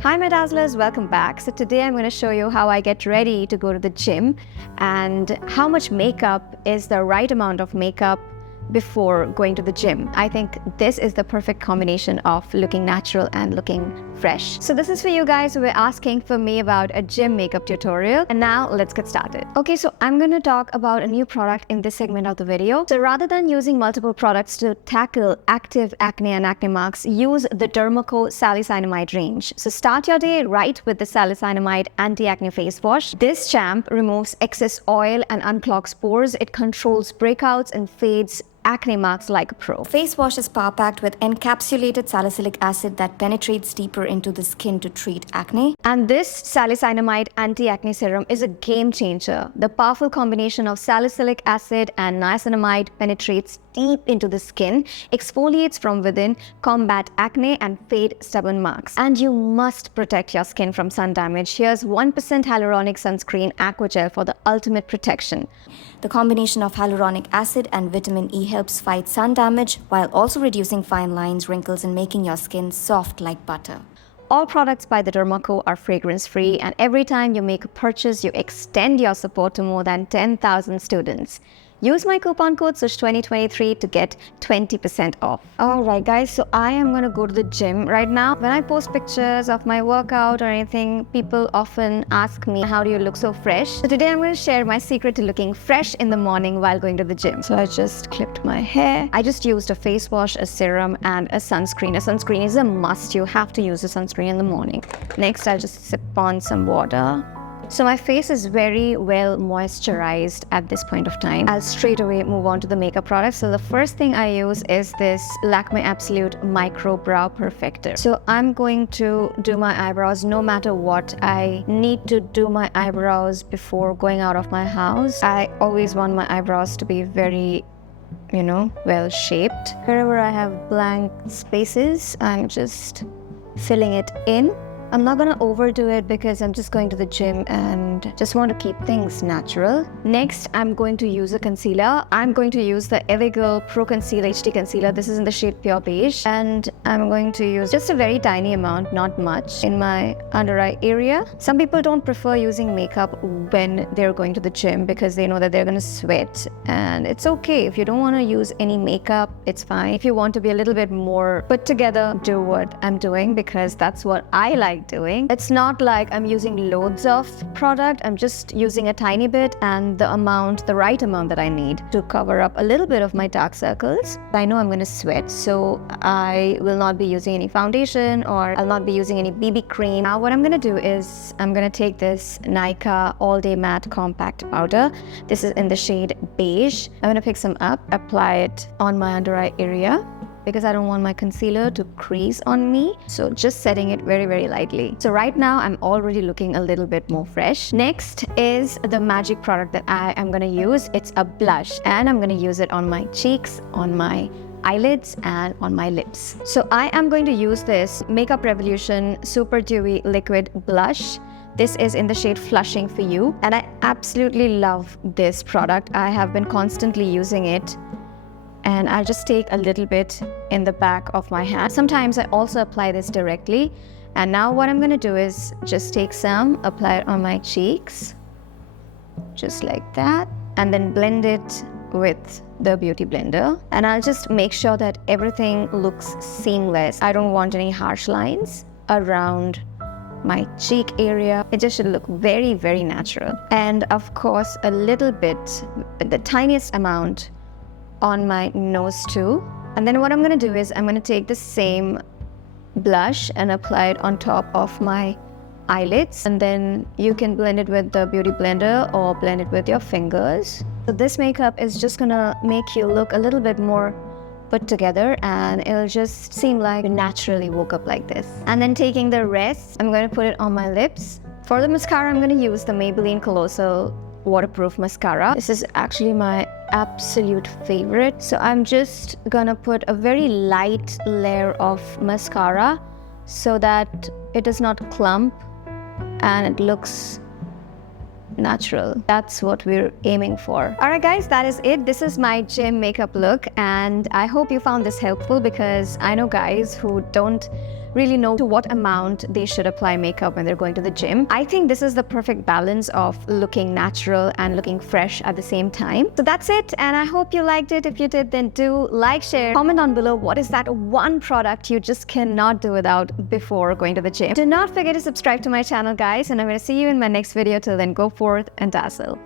Hi my dazzlers, welcome back. So today I'm going to show you how I get ready to go to the gym and how much makeup is the right amount of makeup before going to the gym. I think this is the perfect combination of looking natural and looking fresh. So this is for you guys who were asking for me about a gym makeup tutorial, and now let's get started. Okay, so I'm going to talk about a new product in this segment of the video. So rather than using multiple products to tackle active acne and acne marks, use the DermaCo Sali-Cinamide range. So start your day right with the Sali-Cinamide anti-acne face wash. This champ removes excess oil and unclogs pores. It controls breakouts and fades acne marks like a pro. Face wash is power-packed with encapsulated salicylic acid that penetrates deeper into the skin to treat acne. And this Sali-Cinamide anti-acne serum is a game changer. The powerful combination of salicylic acid and niacinamide penetrates deep into the skin, exfoliates from within, combat acne and fade stubborn marks. And you must protect your skin from sun damage. Here's 1% hyaluronic sunscreen aqua gel for the ultimate protection. The combination of hyaluronic acid and vitamin E helps fight sun damage while also reducing fine lines, wrinkles, and making your skin soft like butter. All products by the DermaCo are fragrance-free, and every time you make a purchase, you extend your support to more than 10,000 students. Use my coupon code SUSH2023 to get 20% off. Alright guys, so I am going to go to the gym right now. When I post pictures of my workout or anything, people often ask me, how do you look so fresh? So today I'm going to share my secret to looking fresh in the morning while going to the gym. So I just clipped my hair. I just used a face wash, a serum, and a sunscreen. A sunscreen is a must. You have to use a sunscreen in the morning. Next, I'll just sip on some water. So my face is very well moisturized at this point of time. I'll straight away move on to the makeup products. So the first thing I use is this Lakme Absolute Micro Brow Perfector. So I'm going to do my eyebrows no matter what. I need to do my eyebrows before going out of my house. I always want my eyebrows to be very, well shaped. Wherever I have blank spaces, I'm just filling it in. I'm not gonna overdo it because I'm just going to the gym and just want to keep things natural. Next, I'm going to use a concealer. I'm going to use the LA Girl Pro Conceal HD Concealer. This is in the shade Pure Beige. And I'm going to use just a very tiny amount, not much, in my under eye area. Some people don't prefer using makeup when they're going to the gym because they know that they're gonna sweat. And it's okay. If you don't want to use any makeup, it's fine. If you want to be a little bit more put together, do what I'm doing because that's what I like doing. It's not like I'm using loads of product. I'm just using a tiny bit and the right amount that I need to cover up a little bit of my dark circles. I know I'm going to sweat, so I will not be using any foundation or I'll not be using any BB cream. Now what I'm going to do is I'm going to take this Nykaa All Day Matte Compact Powder. This is in the shade Beige. I'm going to pick some up, apply it on my under eye area, because I don't want my concealer to crease on me. So just setting it very, very lightly. So right now I'm already looking a little bit more fresh. Next is the magic product that I am gonna use. It's a blush and I'm gonna use it on my cheeks, on my eyelids and on my lips. So I am going to use this Makeup Revolution Superdewy Liquid Blush. This is in the shade Flushing for You. And I absolutely love this product. I have been constantly using it. And I'll just take a little bit in the back of my hand. Sometimes I also apply this directly. And now what I'm gonna do is just take some, apply it on my cheeks, just like that, and then blend it with the beauty blender. And I'll just make sure that everything looks seamless. I don't want any harsh lines around my cheek area. It just should look very, very natural. And of course, a little bit, the tiniest amount on my nose too. And then what I'm going to do is I'm going to take the same blush and apply it on top of my eyelids, and then you can blend it with the beauty blender or blend it with your fingers. So this makeup is just going to make you look a little bit more put together and it'll just seem like you naturally woke up like this. And then taking the rest, I'm going to put it on my lips. For the mascara, I'm going to use the Maybelline Colossal waterproof mascara. This is actually my absolute favorite. So I'm just gonna put a very light layer of mascara so that it does not clump and it looks natural. That's what we're aiming for. Alright guys, that is it. This is my gym makeup look and I hope you found this helpful because I know guys who don't really know to what amount they should apply makeup when they're going to the gym. I think this is the perfect balance of looking natural and looking fresh at the same time. So that's it, and I hope you liked it. If you did, then do like, share, comment down below what is that one product you just cannot do without before going to the gym. Do not forget to subscribe to my channel, guys, and I'm going to see you in my next video. Till then, go forth and dazzle.